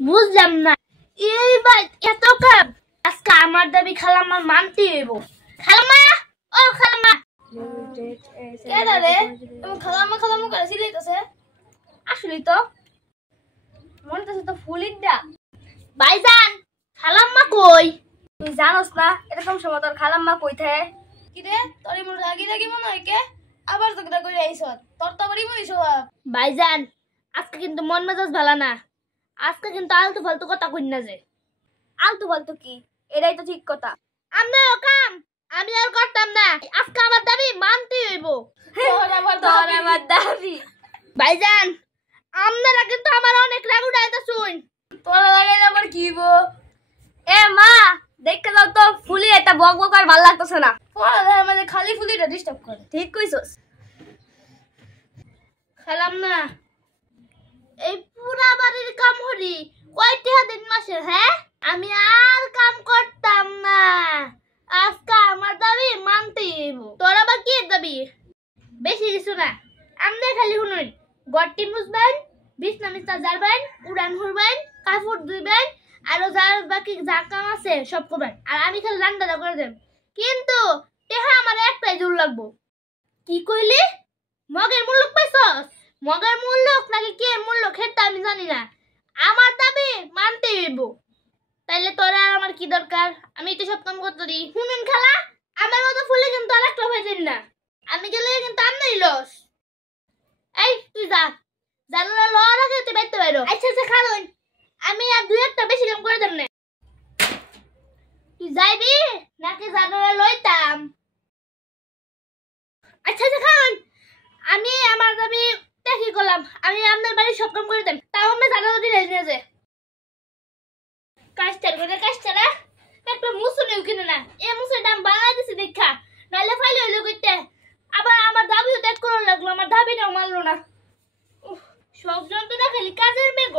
বুঝলাম না এইবার এত কাম আজকে আমার দাবি খালাম্মা মানতে হইব। খালাম্মা, ও খালাম্মা। কে রে তুমি খালাম্মা খালাম্মা করে সিলাইতেছে? আসলে তো মনে তো তো ফুলির ডাক। ভাইজান খালাম্মা কই? তুই জানোস না এরকম সময় তোর খালাম্মা কই থাকে? কি রে তোর ইমন রাগি রাগি মনে হয় কে? আবার ঝগড়া করে আইছ, তোর তো আবার ইমনই স্বভাব। ভাইজান আজকে কিন্তু মন মেজাজ ভালো না। আজকে কিন্তু আলতু ফালতু কথা কই না যে। আলতু ফালতু কি? এটাই তো ঠিক কথা। আমরাও কাম আমি আর করতাম না। আজকে আমার দাবি মানতে হইব। তোর আমার দাবি। ভাইজান আপনারা কিন্তু আমার অনেক রাগ উঠাইতেছুন। তোরা লাগাইলে আবার কি হইব? এ মা দেখতে যাও তো ফুলি এটা বক বক আর ভালো লাগতেছে না। পড়ালেখার মধ্যে খালি ফুলিটা ডিস্টার্ব করে। ঠিক কইছস। খেলাম না এই পুরা বাড়ির কাম হরি কয়টা দিন মাসে। হ্যাঁ আমি আর কাম করতাম না। আজকে আমার দাবি মানতে হইব। তোর আবার কি দাবি? বেশি কিছু না, আমনে খালি শুনুন গট্টি মুছবেন, বিছনা মিছনা ঝাড়বেন, উড়ান হুড়বেন, কাপড় ধুইবেন, আরো যার বাকি যা কাম আছে সব করবেন। আর আমি খালি রান্নাটা করে দেব। কিন্তু টেহা আমার একটাই জোর লাগবো। কি কইলি? মগের মূল্য পাইছস? মগের মূল্য নাকি কে মূল্য খেতে আমি জানি না। আমার দাবি মানতে হইব। তাইলে তোরা আর আমার কি দরকার? আমি তো সব কাম করতে দিই। শুনুন খালা, আমার মতো ফুলে কিন্তু আর একটা হয়ে যান না। আমি গেলে কিন্তু আমরাই লস। এই তুই যা, জানালা লওয়ার আগে তুই বাইতে বাইরো। আচ্ছা আচ্ছা খালুন, আমি আর দুই একটা বেশি কাম করে দেব না। তুই যাইবি নাকি জানালা লইতাম? আচ্ছা আচ্ছা খালুন, আমি আমার দাবি দেখি করলাম। আমি আপনার বাড়ি সব কাম করে দেব। তাও আমি জানালা দিয়ে নিয়ে যে কাজটার করে কাজটারা একটা মুসুনিও কিনে না। এই মুসুর দাম বাড়াই দিছে দেখা, নাহলে ফাইলে হইলো করতে। আবার আমার দাবিও ত্যাগ করার লাগলো, আমার দাবিটাও মানলো না। সব যন্ত্রণা খালি কাজের মেঘ।